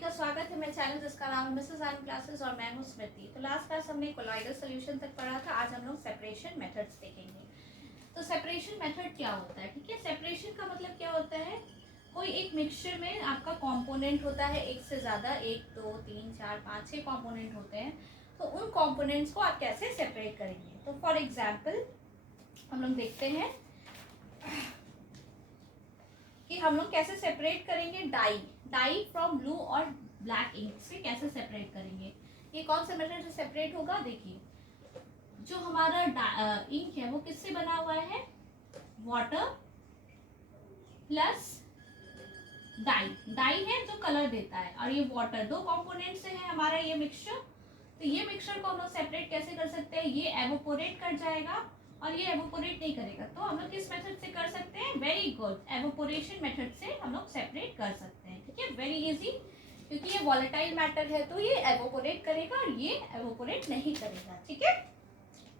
का स्वागत है मेरे चैनल जिसका नाम है मिसेस आर्म क्लासेस और मैं हूँ स्मृति। तो लास्ट क्लास हमने कोलॉइडल सॉल्यूशन तक पढ़ा था। आज हम लोग सेपरेशन मेथड्स देखेंगे। तो सेपरेशन मेथड क्या होता है, ठीक है। सेपरेशन का मतलब क्या होता है, कोई एक मिक्सचर में आपका कंपोनेंट होता है, एक से ज़्यादा, 1 2 3 4 5 6 कंपोनेंट होते हैं। तो उन कंपोनेंट्स को आप कैसे सेपरेट करेंगे। तो फॉर एग्जाम्पल हम लोग देखते हैं कि हम लोग कैसे सेपरेट करेंगे डाई फ्रॉम ब्लू और ब्लैक इंक से कैसे सेपरेट करेंगे। ये कौन से मेथड से सेपरेट होगा, देखिए जो हमारा इंक है वो किससे बना हुआ है, वाटर प्लस डाई है जो कलर देता है, और ये वाटर, दो कंपोनेंट से है हमारा ये मिक्सचर। तो ये मिक्सचर को हम लोग सेपरेट कैसे कर सकते हैं, ये एवोपोरेट कर जाएगा और ये एवोपोरेट नहीं करेगा। तो हम लोग किस मेथड से कर सकते हैं, वेरी गुड, एवोपोरेशन मेथड से हम लोग सेपरेट कर सकते हैं, ठीक है। वेरी इजी, क्योंकि ये वॉलेटाइल मैटर है तो ये एवोपोरेट करेगा और ये एवोपोरेट नहीं करेगा, ठीक है।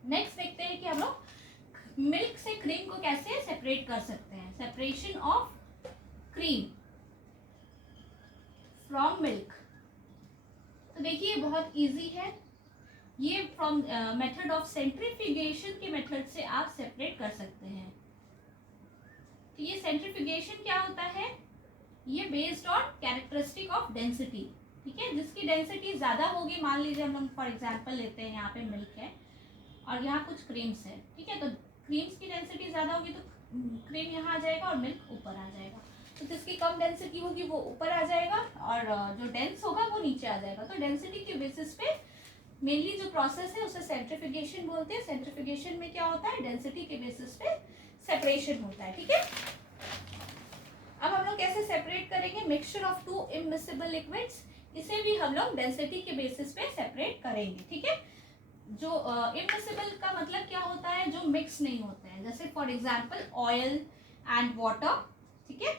नेक्स्ट देखते हैं कि हम लोग मिल्क से क्रीम को कैसे सेपरेट कर सकते हैं। Separation of cream from milk, तो देखिए बहुत इजी है। ये फ्रॉम मेथड ऑफ सेंट्रीफ्यूगेशन के मेथड से आप सेपरेट कर सकते हैं। तो ये सेंट्रीफ्यूगेशन क्या होता है, ये based on characteristic of density, ठीक है। जिसकी डेंसिटी ज़्यादा होगी, मान लीजिए हम लोग फॉर एग्जांपल लेते हैं, यहाँ पे मिल्क है और यहाँ कुछ क्रीम्स है, ठीक है। तो क्रीम्स की डेंसिटी ज़्यादा होगी तो क्रीम यहाँ आ जाएगा और मिल्क ऊपर आ जाएगा। तो जिसकी कम डेंसिटी होगी वो ऊपर आ जाएगा और जो डेंस होगा वो नीचे आ जाएगा। तो डेंसिटी के बेसिस पे मेनली जो प्रोसेस है उसे सेंट्रीफ्यूगेशन बोलते हैं। सेंट्रीफ्यूगेशन में क्या होता है, डेंसिटी के बेसिस पे सेपरेशन होता है, ठीक है। अब हम लोग कैसे सेपरेट करेंगे, mixture of to immiscible liquids, इसे भी हम लोग डेंसिटी के बेसिस पे सेपरेट करेंगे, ठीक है। जो इमिसिबल का मतलब क्या होता है, जो मिक्स नहीं होते हैं, जैसे for example oil and water, ठीक है।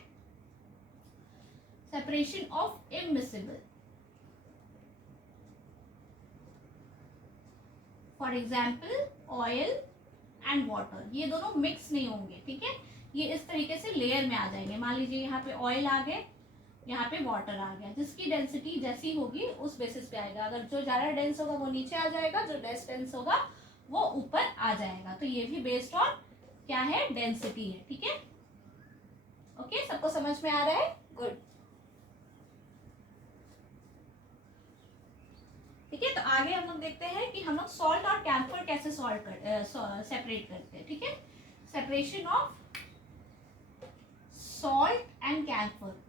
Separation of immiscible, for example oil and water, ये दोनों मिक्स नहीं होंगे, ठीक है। ये इस तरीके से लेयर में आ जाएंगे। मान लीजिए यहाँ पे ऑयल आ गए, यहाँ पे वाटर आ गया, जिसकी डेंसिटी जैसी होगी उस बेसिस पे आएगा। अगर जो ज़्यादा डेंस होगा वो नीचे आ जाएगा, जो लेस डेंस होगा वो ऊपर आ जाएगा। तो ये भी बेस्ड ऑन क्या है, डेंसिटी है, ठीक है। ओके, सबको समझ में आ रहा है, गुड, ठीक है। तो आगे हम लोग देखते हैं कि हम लोग सॉल्ट और कैम्फर कैसे सेपरेट करते हैं, ठीक है। Separation of salt and camphor.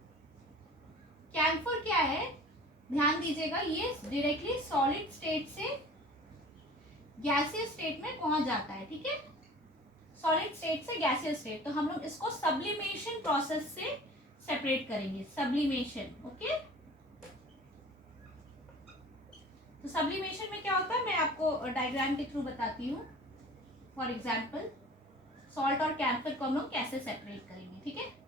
Camphor क्या है, ध्यान दीजिएगा, ये डायरेक्टली सॉलिड स्टेट से गैसियस स्टेट में पहुंच जाता है, ठीक है। सॉलिड स्टेट से गैसियस स्टेट, तो हम लोग इसको सब्लिमेशन प्रोसेस से सेपरेट करेंगे, सब्लिमेशन, ओके। तो सब्लिमेशन में क्या होता है, मैं आपको डायग्राम के थ्रू बताती हूँ। फॉर एग्जाम्पल सॉल्ट और कैम्फर को हम लोग कैसे सेपरेट करेंगे, ठीक है।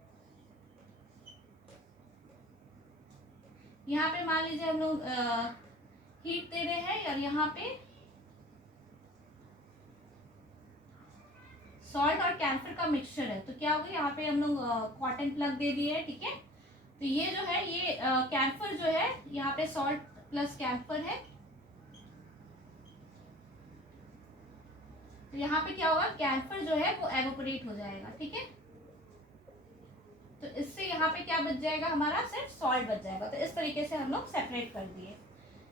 यहाँ पे मान लीजिए हम लोग हीट दे रहे हैं और यहाँ पे सॉल्ट और कैम्फर का मिक्सचर है। तो क्या होगा, यहाँ पे हम लोग कॉटन प्लग दे दिए है, ठीक है। तो ये जो है, ये कैम्फर जो है, यहाँ पे सॉल्ट प्लस कैम्फर है। तो यहाँ पे क्या होगा, कैम्फर जो है वो एवोपोरेट हो जाएगा, ठीक है। तो इससे यहाँ पे क्या बच जाएगा, हमारा सिर्फ सॉल्ट बच जाएगा। तो इस तरीके से हम लोग सेपरेट कर दिए,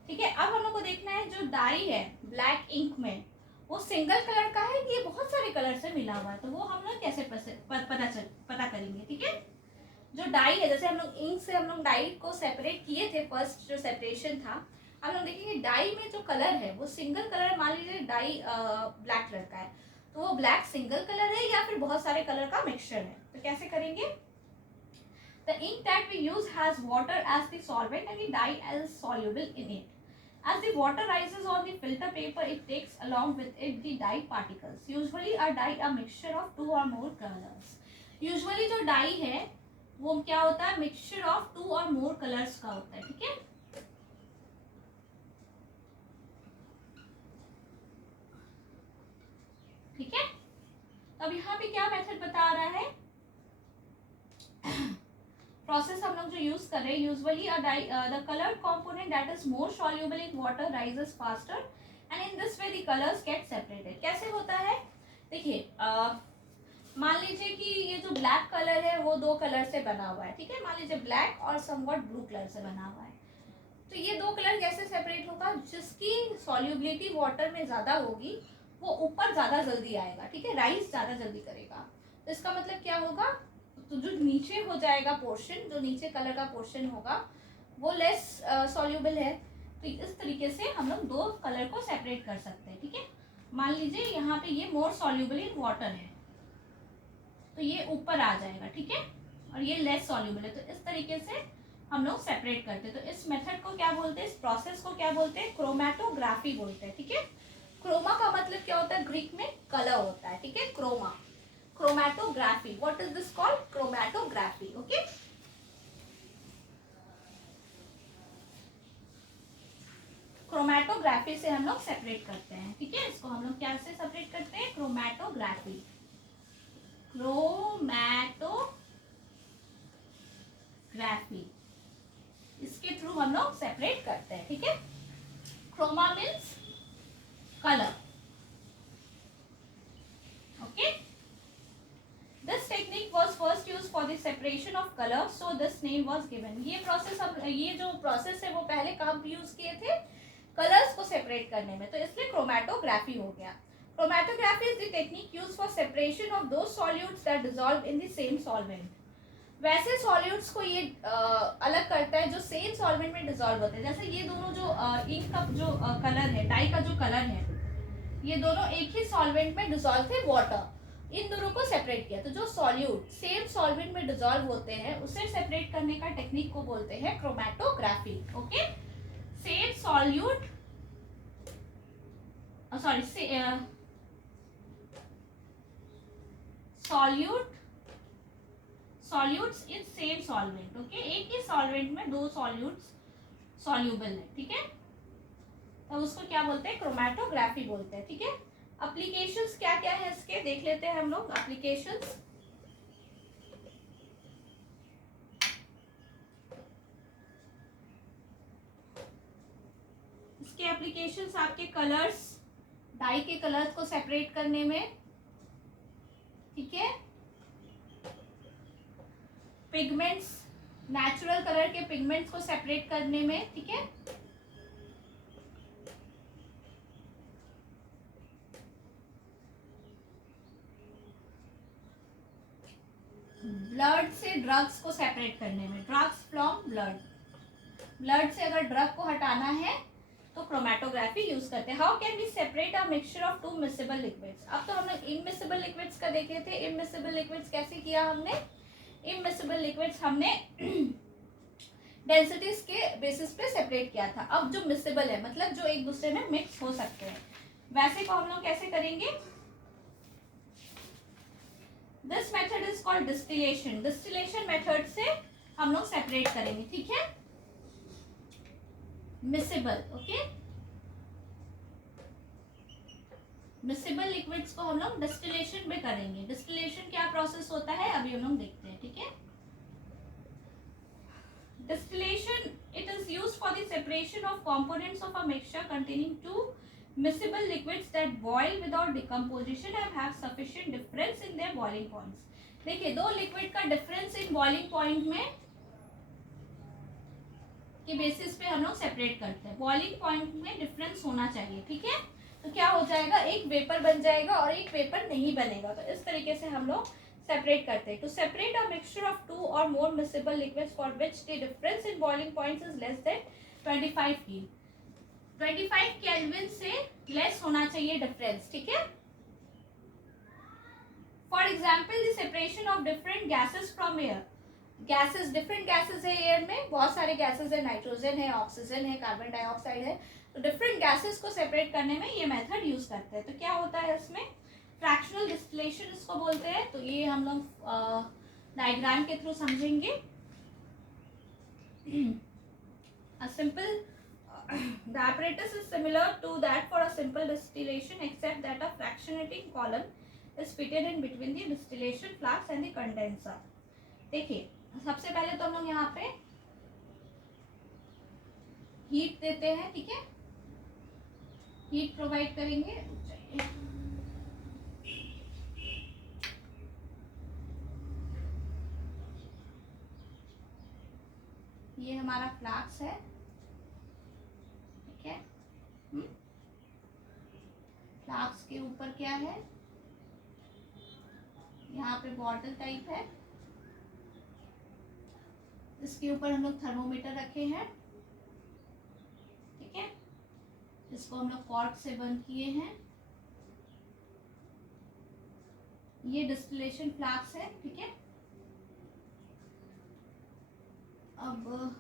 ठीक है। अब हम लोग को देखना है जो डाई है ब्लैक इंक में, वो सिंगल कलर का है कि ये बहुत सारे कलर से मिला हुआ है। तो वो हम लोग कैसे पता करेंगे, ठीक है। जो डाई है, जैसे हम लोग इंक से हम लोग डाई को सेपरेट किए थे, फर्स्ट जो सेपरेशन था, हम लोग देखेंगे डाई में जो कलर है वो सिंगल कलर, मान लीजिए डाई ब्लैक कलर का है, तो वो ब्लैक सिंगल कलर है या फिर बहुत सारे कलर का मिक्सचर है। तो कैसे करेंगे, the ink that we use has water as the solvent and the dye as soluble in it. As the water rises on the filter paper, it takes along with it the dye particles. Usually a dye a mixture of two or more colors. Usually जो dye है वो क्या होता है, mixture of two or more colors का होता है, ठीक है। ठीक है, अब यहाँ पे क्या मेथड बता रहा है, प्रोसेस हम लोग जो यूज कर रहे हैं, usually the coloured component that is more soluble in water rises faster and in this way the colours get separated. कैसे होता है, देखिए मान लीजिए कि ये जो ब्लैक कलर है वो दो कलर से बना हुआ है, ठीक है, मान लीजिए ब्लैक और समवॉट ब्लू कलर से बना हुआ है। तो ये दो कलर कैसे सेपरेट होगा, जिसकी सॉल्युबिलिटी वाटर में ज़्यादा होगी वो ऊपर ज़्यादा जल्दी आएगा, ठीक है, राइज ज़्यादा जल्दी करेगा। तो इसका मतलब क्या होगा, तो जो नीचे हो जाएगा पोर्शन, जो नीचे कलर का पोर्शन होगा वो लेस सॉल्युबल है। तो इस तरीके से हम लोग दो कलर को सेपरेट कर सकते हैं, ठीक है। मान लीजिए यहाँ पे ये मोर सॉल्युबल इन वाटर है तो ये ऊपर आ जाएगा, ठीक है, और ये लेस सॉल्युबल है, तो इस तरीके से हम लोग सेपरेट करते हैं। तो इस मेथड को क्या बोलते हैं, इस प्रोसेस को क्या बोलते हैं, क्रोमैटोग्राफी बोलते हैं, ठीक है। क्रोमा का मतलब क्या होता है, ग्रीक में कलर होता है, ठीक है, chroma, chromatography, what is this called, chromatography, okay. Chromatography से हम लोग सेपरेट करते हैं, ठीक है, इसको हम लोग क्या से सेपरेट करते हैं, क्रोमैटोग्राफी, क्रोमैटोग्राफी, इसके थ्रू हम लोग सेपरेट करते हैं, ठीक है। Chroma means colour, okay. This technique was first used for the separation of colour, so this name was given. ये प्रोसेस, अब ये जो प्रोसेस है वो पहले कब यूज किए थे, कलर्स को सेपरेट करने में, तो इसलिए क्रोमैटोग्राफी हो गया। Chromatography is the technique used for separation of those solutes that dissolve in the same solvent. वैसे सॉल्यूट्स को ये अलग करता है जो सेम सॉल्वेंट में डिसॉल्व होते हैं। जैसे ये दोनों जो इंक का जो कलर है, डाई का जो कलर है, ये दोनों एक ही सॉल्वेंट में डिसॉल्व थे, वाटर, इन दोनों को सेपरेट किया। तो जो सॉल्यूट सेम सॉल्वेंट में डिसॉल्व होते हैं उसे सेपरेट करने का टेक्निक को बोलते हैं chromatography, okay. Same solute, sorry, solutes in same solvent, okay, एक ही सॉल्वेंट में दो सॉल्यूट्स सॉल्यूबल है, ठीक है, तो उसको क्या बोलते हैं, क्रोमैटोग्राफी बोलते हैं, ठीक है। एप्लीकेशंस क्या क्या है इसके, देख लेते हैं हम लोग एप्लीकेशंस। इसके एप्लीकेशंस आपके कलर्स, डाई के कलर्स को सेपरेट करने में, ठीक है, पिगमेंट्स, नेचुरल कलर के पिगमेंट्स को सेपरेट करने में, ठीक है, ब्लड से ड्रग्स को सेपरेट करने में, ड्रग्स फ्रॉम ब्लड, ब्लड से अगर ड्रग को हटाना है तो क्रोमैटोग्राफी यूज करते हैं। How can we separate a mixture of two miscible liquids. अब तो हम लोग इमिसेबल लिक्विड्स का देखे थे, इमिसेबल लिक्विड्स कैसे किया हमने, इमिसेबल लिक्विड्स हमने डेंसिटीज के बेसिस पे सेपरेट किया था। अब जो मिसेबल है मतलब जो एक दूसरे में मिक्स हो सकते हैं, वैसे को हम लोग कैसे करेंगे, this method is called distillation, distillation method से हम लोग सेपरेट करेंगे, ठीक है, मिसेबल, ओके, मिसेबल लिक्विड्स को हम लोग डिस्टिलेशन में करेंगे। डिस्टिलेशन क्या प्रोसेस होता है अभी हम लोग देखते हैं, ठीक है। Distillation, it is used for the separation of components of a mixture containing two miscible liquids that boil without decomposition and have sufficient difference in their boiling points. देखिए दो लिक्विड का डिफरेंस इन बॉइलिंग पॉइंट में के basis पे हम लोग separate करते हैं। बॉइलिंग पॉइंट में डिफरेंस होना चाहिए, ठीक है, तो क्या हो जाएगा, एक वेपर बन जाएगा और एक वेपर नहीं बनेगा। तो इस तरीके से हम लोग सेपरेट करते हैं। To separate a mixture of two और more miscible liquids for which the difference in boiling points is less than 25 kelvin, 25 kelvin से लेस होना चाहिए डिफरेंस, ठीक है। For example the separation of different gases from air, gases, different gases है air में, बहुत सारे गैसेस है, नाइट्रोजन है, ऑक्सीजन है, कार्बन डाइऑक्साइड है, तो डिफरेंट गैसेस को सेपरेट करने में ये मेथड यूज करते हैं। तो क्या होता है इसमें, फ्रैक्शनल डिस्टिलेशन इसको बोलते हैं। तो ये हम लोग डायग्राम के थ्रू समझेंगे। A simple the apparatus is similar to that for a simple distillation except that a fractionating column is fitted in between the distillation flask and the condenser. देखिए सबसे पहले तो हम लोग यहाँ पे हीट देते हैं, ठीक है, हीट प्रोवाइड करेंगे। ये हमारा फ्लास्क है, ठीक है। फ्लास्क के ऊपर क्या है, यहाँ पे बॉटल टाइप है, इसके ऊपर हम लोग थर्मोमीटर रखे हैं, ठीक है। इसको हम लोग कॉर्क से बंद किए हैं। ये डिस्टिलेशन फ्लास्क है, ठीक है। अब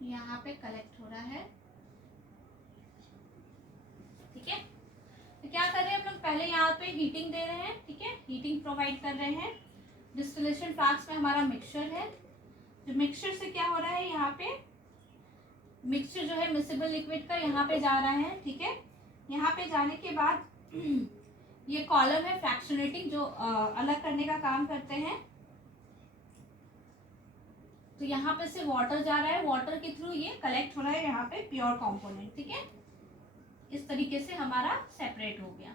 यहाँ पे कलेक्ट हो रहा है, ठीक है। तो क्या कर रहे हैं हम लोग, पहले यहाँ पे हीटिंग दे रहे हैं, ठीक है, हीटिंग प्रोवाइड कर रहे हैं। डिस्टिलेशन फ्लास्क में हमारा मिक्सचर है, जो मिक्सचर से क्या हो रहा है, यहाँ पे मिक्सचर जो है मिक्सेबल लिक्विड का यहाँ पे जा रहा है, ठीक है। यहाँ पे जाने के बाद ये कॉलम है फ्रैक्शनेटिंग, जो अलग करने का काम करते हैं। तो यहाँ पे से वाटर जा रहा है, वाटर के थ्रू ये कलेक्ट हो रहा है यहाँ पे प्योर कंपोनेंट, ठीक है। इस तरीके से हमारा सेपरेट हो गया।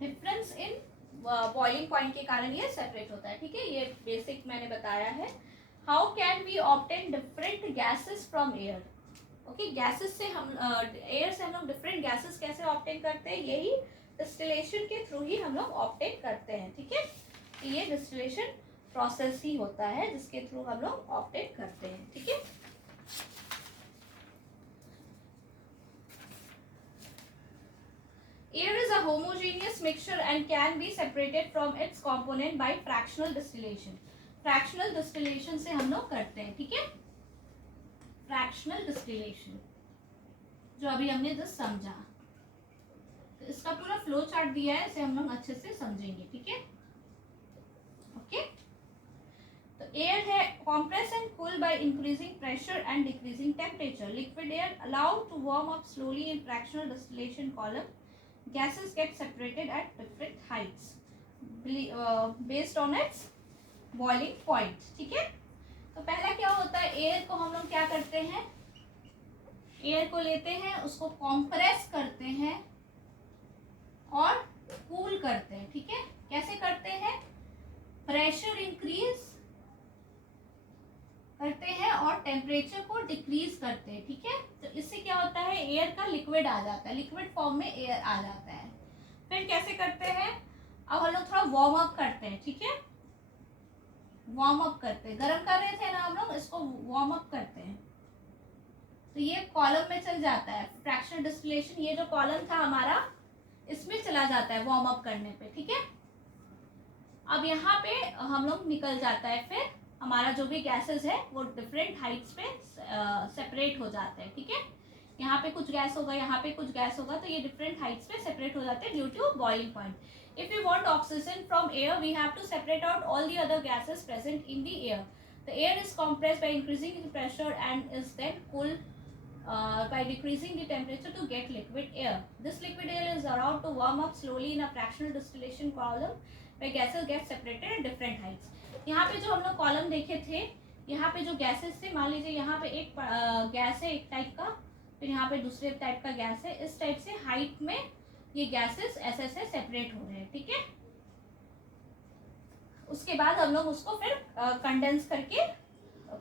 डिफरेंस इन बॉइलिंग पॉइंट के कारण ये सेपरेट होता है, ठीक है। ये बेसिक मैंने बताया है। How can we obtain different gases from air, okay. Gases से हम एयर से हम लोग डिफरेंट गैसेस कैसे ऑब्टेन करते हैं, यही डिस्टिलेशन के थ्रू ही हम लोग ऑब्टेन करते हैं, ठीक है। तो ये डिस्टिलेशन प्रोसेस ही होता है जिसके थ्रू हम लोग ऑब्टेन करते हैं, ठीक है। Air is a homogeneous mixture and can be separated from its component by fractional distillation. Fractional distillation से हम लोग करते हैं, ठीक है। Fractional distillation जो अभी हमने जस्ट समझा, तो इसका पूरा फ्लो चार्ट दिया है, इसे हम लोग अच्छे से समझेंगे, ठीक है, ओके। तो एयर है compress and cool by increasing pressure and decreasing temperature. Liquid air allowed to warm up slowly in fractional distillation column. Gases get separated at different heights based on its boiling point, ठीक है। तो पहला क्या होता है, air को हम लोग क्या करते हैं, एयर को लेते हैं, उसको कॉम्प्रेस करते हैं और कूल करते हैं, ठीक है। कैसे करते हैं, प्रेशर इंक्रीज करते हैं और टेम्परेचर को डिक्रीज करते हैं, ठीक है। तो इससे क्या होता है, एयर का लिक्विड आ जाता है, लिक्विड फॉर्म में एयर आ जाता है। फिर कैसे करते हैं, अब हम लोग थोड़ा वार्म अप करते हैं, ठीक है, वार्म अप करते हैं। गर्म कर रहे थे ना हम लोग, इसको वार्म अप करते हैं, तो ये कॉलम में चल जाता है फ्रैक्शनल डिस्टिलेशन। ये जो कॉलम था हमारा, इसमें चला जाता है वार्म अप करने पे, ठीक है। अब यहाँ पे हम लोग निकल जाता है, फिर हमारा जो भी गैसेस है वो डिफरेंट हाइट्स पे सेपरेट हो जाते हैं, ठीक है। यहाँ पे कुछ गैस होगा, यहाँ पे कुछ गैस होगा, तो ये डिफरेंट हाइट्स पे सेपरेट हो जाते हैं due to boiling point. If you want oxygen from air, we have to separate out all the other gases present in the air. The air is compressed by increasing the pressure and is then cooled by decreasing the temperature to get liquid air. This liquid air is allowed to warm up slowly in a fractional distillation column where gases get separated at different heights. यहाँ पे जो हम लोग column देखे थे, यहाँ पे जो गैसेस थे, मान लीजिए यहाँ पे एक गैस है एक टाइप का, फिर यहाँ पे दूसरे टाइप का गैस है, इस टाइप से हाइट में ये गैसेस ऐसे ऐसे सेपरेट हो रहे हैं, ठीक है। उसके बाद हम लोग उसको फिर कंडेंस करके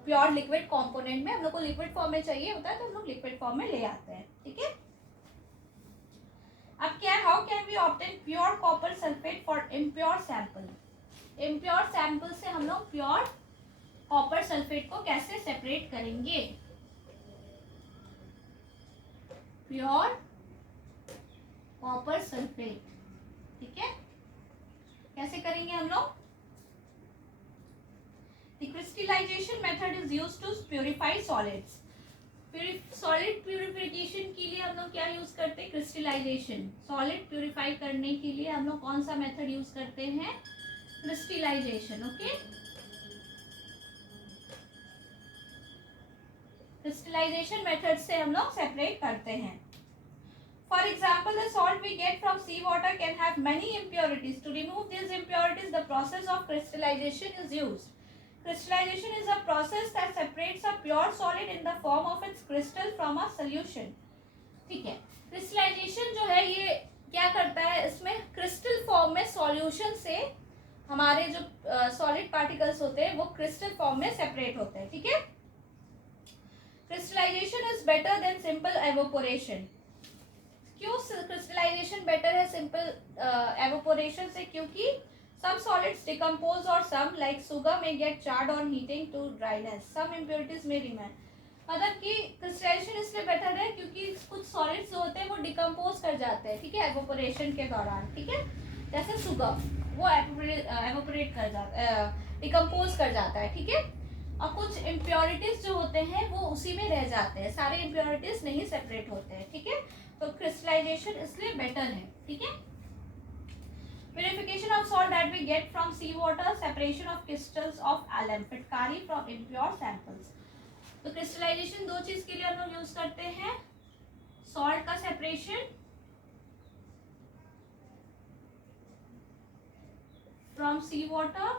प्योर लिक्विड कंपोनेंट में, हम लोग को लिक्विड फॉर्म में चाहिए होता है तो हम लोग लिक्विड फॉर्म में ले आते हैं, ठीक है। अब क्या, how can we obtain pure copper sulphate for impure sample. Impure sample से हम लोग प्योर कॉपर सल्फेट को कैसे सेपरेट करेंगे, प्योर कॉपर सल्फेट, ठीक है, कैसे करेंगे हम लोग, The crystallization method is used to purify solids. Solid purification के लिए हम लोग क्या यूज करते हैं? क्रिस्टलाइजेशन. सॉलिड प्यूरिफाई करने के लिए हम लोग कौन सा मेथड यूज करते हैं? क्रिस्टलाइजेशन. ओके, क्रिस्टलाइजेशन मेथड से हम लोग सेपरेट करते हैं. For example, the salt we get from seawater can have many impurities. To remove these impurities, the process of crystallization is used. Crystallization is a process that separates a pure solid in the form of its crystal from a solution. ठीक है, crystallisation जो है ये क्या करता है? इसमें crystal form में सॉल्यूशन से हमारे जो सॉलिड पार्टिकल्स होते हैं वो क्रिस्टल फॉर्म में सेपरेट होते हैं. ठीक है, crystallisation is better than simple evaporation. क्यों क्रिस्टलाइजेशन बेटर है सिंपल एवोपोरेशन से? क्योंकि some solids decompose or some like sugar may get charred on heating to dryness. Some impurities may remain. मतलब कि क्रिस्टलाइजेशन इसलिए बेटर है क्योंकि कुछ सॉलिड्स जो होते हैं वो डिकम्पोज कर जाते हैं. ठीक है, एवोपोरेशन के दौरान. ठीक है, जैसे सुगर वो एवोपोरेट कर जाता है, डिकम्पोज कर जाता है. ठीक है, और कुछ इम्प्योरिटीज जो होते हैं वो उसी में रह जाते हैं, सारे इम्प्योरिटीज नहीं सेपरेट होते हैं. ठीक है, तो क्रिस्टलाइजेशन इसलिए बेटर है. ठीक है, purification of salt that we get from seawater, separation of crystals of alum, फिटकारी from impure samples. तो क्रिस्टलाइजेशन दो चीज के लिए हम लोग यूज करते हैं, सॉल्ट का सेपरेशन फ्रॉम सी वाटर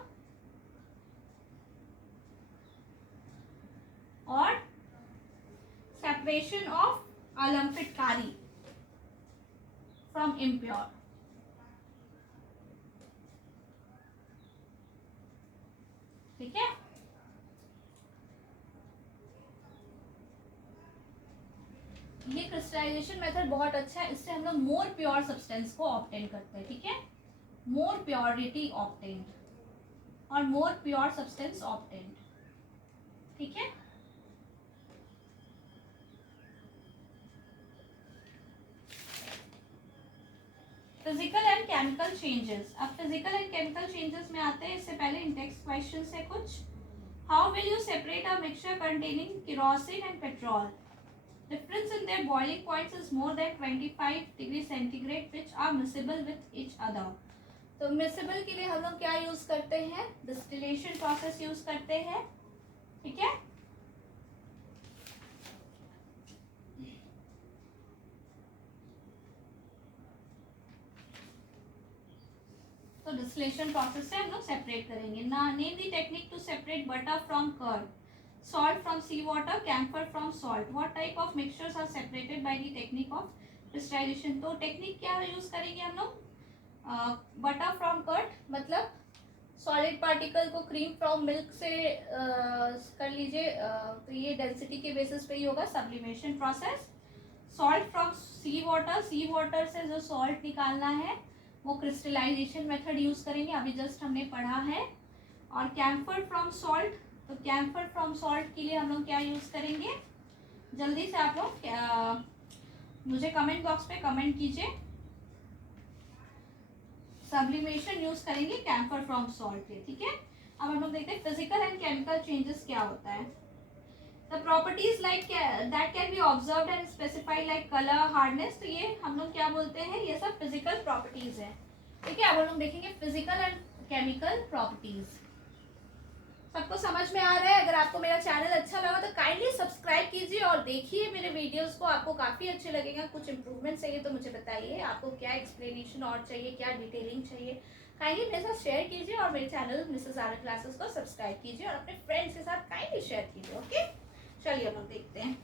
और सेपरेशन ऑफ alum, फिटकारी फ्रॉम impure. ठीक है, ये क्रिस्टलाइजेशन मेथड बहुत अच्छा है. इससे हम लोग मोर प्योर सब्सटेंस को ऑब्टेन करते हैं. ठीक है, मोर प्योरिटी ऑब्टेन और मोर प्योर सब्सटेंस ऑब्टेन. ठीक है, फिजिकल एंड केमिकल चेंजेस. अब फिजिकल एंड केमिकल चेंजेस में आते हैं. इससे पहले इन टेक्स्ट क्वेश्चन से कुछ. How will you separate a mixture containing kerosene and petrol? Difference in their boiling points is more than 25 degree centigrade which are miscible with each other. तो miscible के लिए हम लोग क्या यूज करते हैं? डिस्टिलेशन प्रोसेस यूज करते हैं. ठीक है, तो डिस्टिलेशन प्रोसेस से हम लोग सेपरेट करेंगे. Name the technique to separate butter from curd, salt from sea water, camphor from salt. What type of mixtures are separated by the technique of crystallization? तो टेक्निक क्या यूज करेंगे हम लोग? Butter from curd मतलब solid particle को cream from milk से कर लीजिए. तो ये डेंसिटी के बेसिस पे ही होगा, sublimation process. Salt from sea water, sea water से जो सॉल्ट निकालना है वो क्रिस्टलाइजेशन मेथड यूज करेंगे, अभी जस्ट हमने पढ़ा है. और कैम्फर फ्रॉम सॉल्ट, तो कैम्फर फ्रॉम सॉल्ट के लिए हम लोग क्या यूज करेंगे? जल्दी से आप लोग मुझे कमेंट बॉक्स पे कमेंट कीजिए. सब्लिमेशन यूज करेंगे कैम्फर फ्रॉम सॉल्ट के. ठीक है, अब हम लोग देखते हैं फिजिकल एंड केमिकल चेंजेस क्या होता है. The properties like that can be observed and specified like colour, hardness. तो ये हम लोग क्या बोलते हैं? ये सब फिजिकल प्रॉपर्टीज है. ठीक है, अब हम लोग देखेंगे फिजिकल एंड केमिकल प्रॉपर्टीज. सबको समझ में आ रहा है? अगर आपको मेरा चैनल अच्छा लगा तो काइंडली सब्सक्राइब कीजिए और देखिए मेरे वीडियोस को, आपको काफ़ी अच्छे लगेगा. कुछ इंप्रूवमेंट चाहिए तो मुझे बताइए, आपको क्या एक्सप्लेनेशन और चाहिए, क्या डिटेलिंग चाहिए. काइंडली मेरे साथ शेयर कीजिए और मेरे चैनल मिसेस आरा क्लासेस को सब्सक्राइब कीजिए और अपने फ्रेंड्स के साथ काइंडली शेयर कीजिए. ओके, चलिए हम लोग देखते हैं.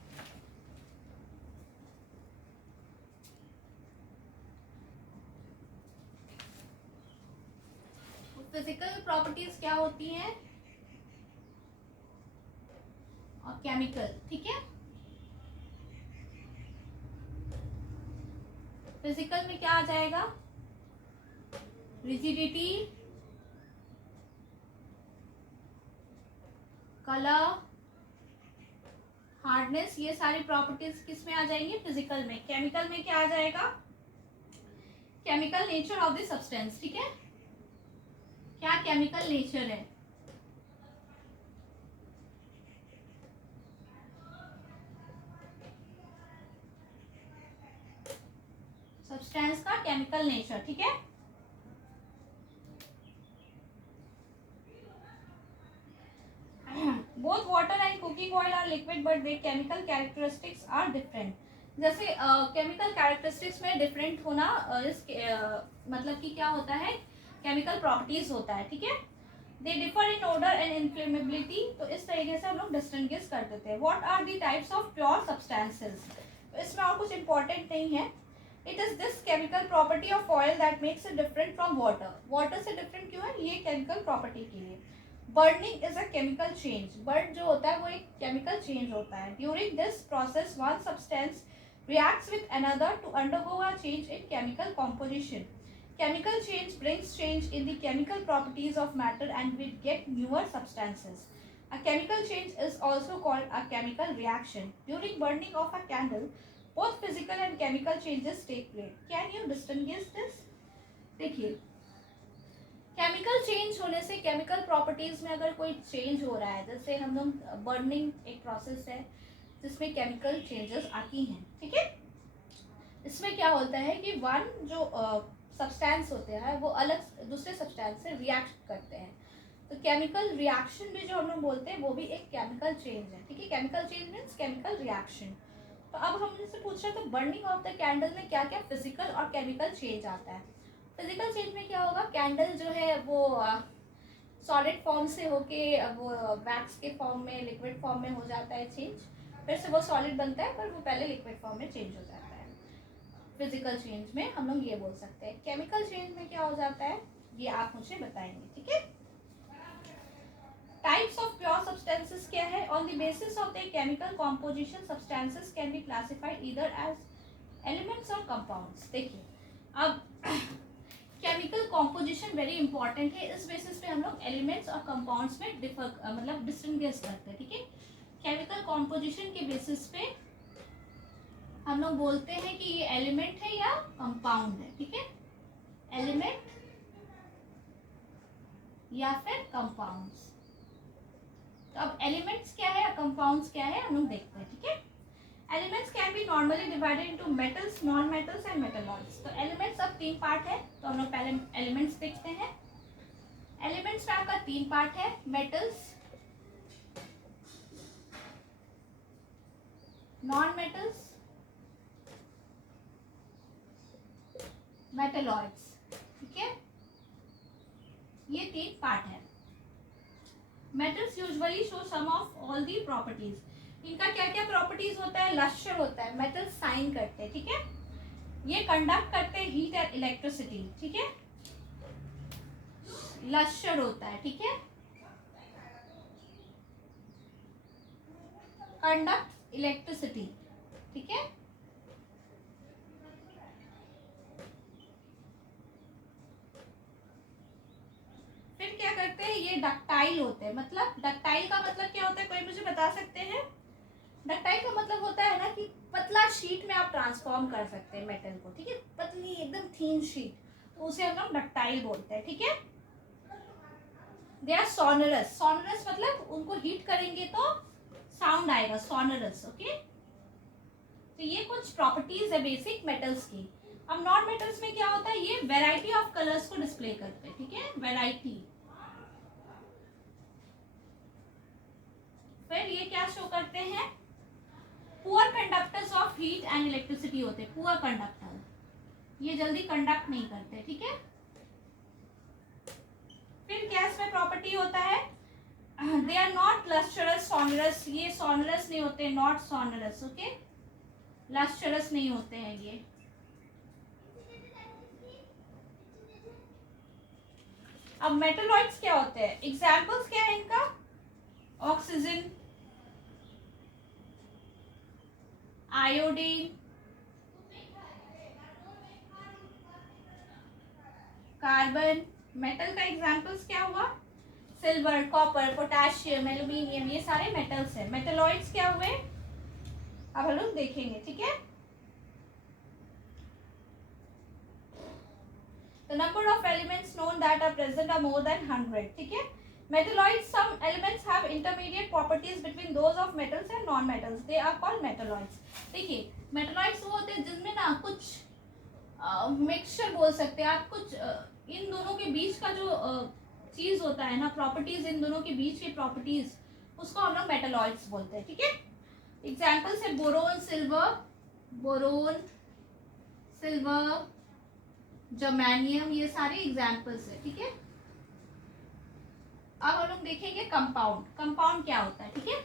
फिजिकल प्रॉपर्टीज क्या होती हैं और केमिकल. ठीक है, फिजिकल में क्या आ जाएगा? रिजिडिटी, कलर, हार्डनेस, ये सारी प्रॉपर्टीज किस में आ जाएंगी? फिजिकल में. केमिकल में क्या आ जाएगा? Chemical nature of the substance. ठीक है, क्या केमिकल नेचर है? केमिकल नेचर, ठीक है। Both water and cooking oil are liquid but they chemical characteristics are different. जैसे केमिकल कैरेक्टरिस्टिक्स में डिफरेंट होना मतलब कि क्या होता है, केमिकल प्रॉपर्टीज होता है, ठीक है। They differ in odour and inflammability, तो इस तरीके से हम लोग डिस्टिंग्विश कर देते हैं। What are the types of pure substances, तो इसमें और कुछ इंपॉर्टेंट नहीं है। It is this chemical property of oil that makes it different from water. Water से डिफरेंट क्यों है, ये केमिकल प्रॉपर्टी के लिए। Burning is a chemical change, burn जो होता है वो एक केमिकल चेंज होता है। During this process one substance reacts with another to undergo a change in chemical composition. Chemical change brings change in the chemical properties of matter and we get newer substances. A chemical change is also called a chemical reaction. During burning of a candle, both physical and chemical changes take place. Can you distinguish this? देखिए, chemical change होने से chemical properties में अगर कोई change हो रहा है, जैसे हम लोग बर्निंग एक प्रोसेस है जिसमें केमिकल चेंजेस आती हैं, ठीक है। इसमें क्या होता है कि वन जो सब्सटेंस होते हैं वो अलग दूसरे सब्सटेंस से रिएक्ट करते हैं, तो केमिकल रिएक्शन भी जो हम लोग बोलते हैं वो भी एक केमिकल चेंज है, ठीक है। Chemical change means chemical reaction. तो अब हमसे पूछ रहे तो बर्निंग ऑफ द कैंडल में क्या क्या फिजिकल और केमिकल चेंज आता है। फिजिकल चेंज में क्या होगा, कैंडल जो है वो सॉलिड फॉर्म से होके वो वैक्स के फॉर्म में, लिक्विड फॉर्म में हो जाता है चेंज, फिर से वो सॉलिड बनता है पर वो पहले लिक्विड फॉर्म में चेंज हो जाता है। फिजिकल चेंज में हम लोग ये बोल सकते हैं। केमिकल चेंज में क्या हो जाता है ये आप मुझे बताएंगे, ठीक है। टाइप्स ऑफ प्योर सब्सटेंसेस क्या है, on the basis of the chemical composition substances can be classified either as elements और कंपाउंड्स। देखिए, अब केमिकल कॉम्पोजिशन वेरी इंपॉर्टेंट है, इस बेसिस पे हम लोग एलिमेंट्स और कंपाउंड्स में डिफर मतलब डिस्टिंग्विश करते हैं, ठीक है। केमिकल कॉम्पोजिशन के बेसिस पे हम लोग बोलते हैं कि ये एलिमेंट है या कंपाउंड है, ठीक है। एलिमेंट या फिर कंपाउंड्स। तो अब एलिमेंट्स क्या है या कंपाउंड्स क्या है हम लोग देखते हैं, ठीक है। Elements can be normally divided into metals, non metals and metalloids. तो एलिमेंट्स अब 3 पार्ट है, तो हम लोग पहले एलिमेंट्स देखते हैं। एलिमेंट्स में आपका 3 पार्ट है, मेटल्स, नॉन मेटल्स, मेटलॉइड्स, ठीक है। ये 3 पार्ट है। Metals usually show some of all the properties. इनका क्या क्या प्रॉपर्टीज होता है, लस्टर होता है, मेटल साइन करते हैं, ठीक है। ये कंडक्ट करते हैं हीट एंड इलेक्ट्रिसिटी, ठीक है। लस्टर होता है, ठीक है, कंडक्ट इलेक्ट्रिसिटी, ठीक है। फिर क्या करते हैं, ये डक्टाइल होते हैं। मतलब डक्टाइल का मतलब क्या होता है, कोई मुझे बता सकते हैं। डक्टाइल का मतलब होता है ना कि पतला शीट में आप ट्रांसफॉर्म कर सकते हैं मेटल को, ठीक है। पतली एकदम थीन शीट, तो उसे हम लोग डक्टाइल बोलते हैं, ठीक है। They are sonorous. सोनरस मतलब उनको हीट करेंगे तो साउंड आएगा, सोनरस, ओके। तो ये कुछ प्रॉपर्टीज है बेसिक मेटल्स की। अब नॉन मेटल्स में क्या होता है, ये वैरायटी ऑफ कलर्स को डिस्प्ले करते हैं, ठीक है, वैरायटी। फिर ये क्या शो करते हैं, poor conductors of heat and electricity होते हैं। पुअर कंडक्टर, ये जल्दी कंडक्ट नहीं करते, ठीक है। फिर गैस में प्रॉपर्टी होता है, they are not lustrous sonorous. ये सोनरस नहीं होते, नॉट सोनरस, ओके, लस्टरस नहीं होते हैं ये। अब मेटलॉइड्स क्या होते हैं, एग्जाम्पल्स क्या है इनका, ऑक्सीजन, आयोडीन, कार्बन। मेटल का एग्जाम्पल्स क्या हुआ, सिल्वर, कॉपर, पोटेशियम, एल्यूमिनियम, ये सारे मेटल्स हैं। मेटलॉइड्स क्या हुए, अब हम लोग देखेंगे, ठीक है। The number of elements known that are present are more than 100, ठीक है। Metalloids, some elements have intermediate properties between those of metals and non-metals. They are called metalloids. देखिए, metalloids वो होते हैं जिनमें ना कुछ मिक्सचर बोल सकते हैं आप। कुछ इन दोनों के बीच का जो चीज होता है ना, प्रॉपर्टीज, इन दोनों के बीच की प्रॉपर्टीज, उसको हम लोग मेटलॉइड्स बोलते हैं। ठीक है, एग्जाम्पल्स है boron silver, boron silver, germanium, ये सारे एग्जाम्पल्स है। ठीक है, अब हम लोग देखेंगे कंपाउंड। कंपाउंड क्या होता है? ठीक है,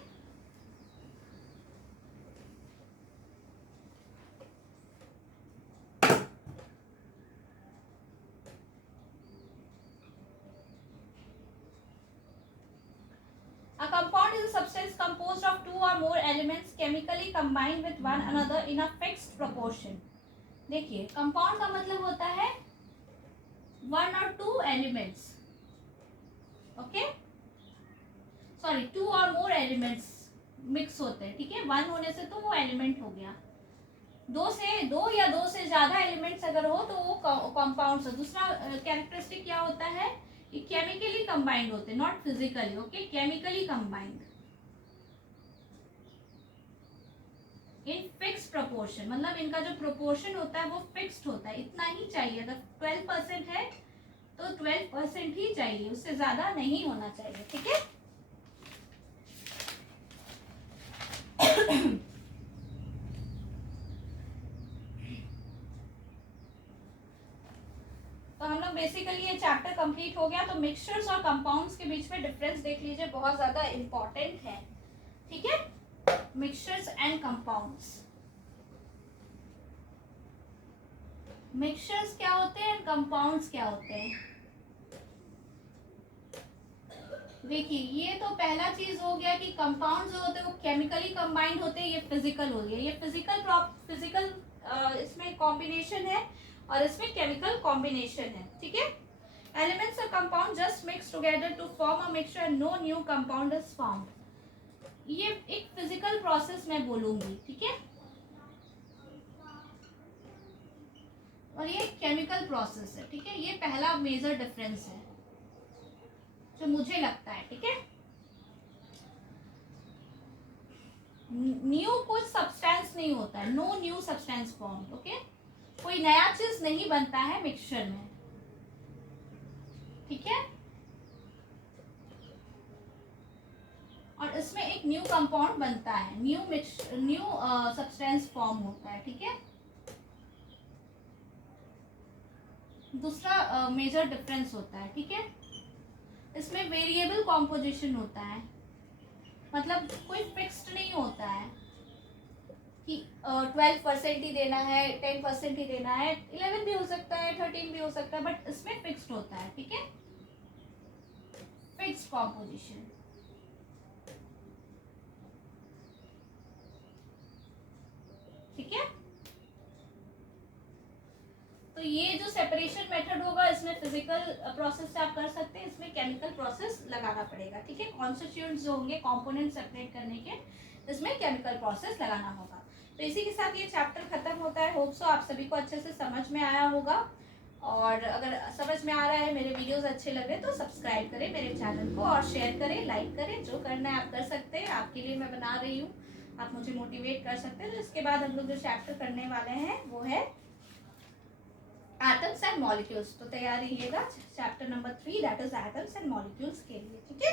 a compound is a substance composed of two or more elements chemically combined with one another in a fixed proportion। देखिए, कंपाउंड का मतलब होता है वन और two elements, okay, sorry, two और मोर एलिमेंट्स मिक्स होते हैं। ठीक है, वन होने से तो वो एलिमेंट हो गया, दो या दो से ज्यादा एलिमेंट्स अगर हो तो वो कंपाउंड्स है। दूसरा कैरेक्टरिस्टिक क्या होता है? ये केमिकली कंबाइंड होते हैं, not physically, okay, chemically combined in fix proportion, मतलब इनका जो प्रोपोर्शन होता है वो फिक्स्ड होता है, इतना ही चाहिए। अगर 12% है तो 12% ही चाहिए, उससे ज्यादा नहीं होना चाहिए। ठीक है, तो हम लोग बेसिकली ये चैप्टर कंप्लीट हो गया। तो मिक्सचर्स और कंपाउंड्स के बीच में डिफरेंस देख लीजिए, बहुत ज्यादा इंपॉर्टेंट है। ठीक है, मिक्सचर्स एंड कंपाउंड्स, मिक्सचर्स क्या होते हैं, कंपाउंड्स क्या होते हैं। देखिए, ये तो पहला चीज हो गया कि कंपाउंड जो होते हैं वो केमिकली कंबाइंड होते हैं, ये फिजिकल हो गया। ये फिजिकल इसमें कॉम्बिनेशन है और इसमें केमिकल कॉम्बिनेशन है। ठीक है, एलिमेंट्स और compound just mix together to form a mixture, no new compound is found. ये एक फिजिकल प्रोसेस मैं बोलूंगी। ठीक है, और ये केमिकल प्रोसेस है। ठीक है, ये पहला मेजर डिफरेंस है जो मुझे लगता है। ठीक है, न्यू कुछ सब्सटेंस नहीं होता है, no new substance form, okay, कोई नया चीज नहीं बनता है मिक्सचर में। ठीक है, और इसमें एक न्यू कंपाउंड बनता है, न्यू सब्सटेंस फॉर्म होता है। ठीक है, दूसरा मेजर डिफरेंस होता है। ठीक है, इसमें वेरिएबल कॉम्पोजिशन होता है, मतलब कोई फिक्स्ड नहीं होता है कि 12% ही देना है, 10% ही देना है, 11 भी हो सकता है, 13 भी हो सकता है, बट इसमें फिक्स्ड होता है। ठीक है, फिक्स्ड कॉम्पोजिशन। ठीक है, तो ये जो सेपरेशन मेथड होगा इसमें फिजिकल प्रोसेस से आप कर सकते हैं, इसमें केमिकल प्रोसेस लगाना पड़ेगा। ठीक है, कॉन्स्टिट्यूएंट्स जो होंगे कंपोनेंट सेपरेट करने के, इसमें केमिकल प्रोसेस लगाना होगा। तो इसी के साथ ये चैप्टर खत्म होता है। होप सो आप सभी को अच्छे से समझ में आया होगा, और अगर समझ में आ रहा है, मेरे वीडियोस अच्छे लगे तो सब्सक्राइब करें मेरे चैनल को, और शेयर करें, लाइक करें, जो करना है आप कर सकते हैं। आपके लिए मैं बना रही हूँ, आप मुझे मोटिवेट कर सकते हैं। तो इसके बाद हम लोग जो चैप्टर करने वाले हैं वो है एटम्स एंड मॉलिक्यूल्स। तो तैयार रहिएगा chapter number 3, that is atoms and molecules के लिए। ठीक है।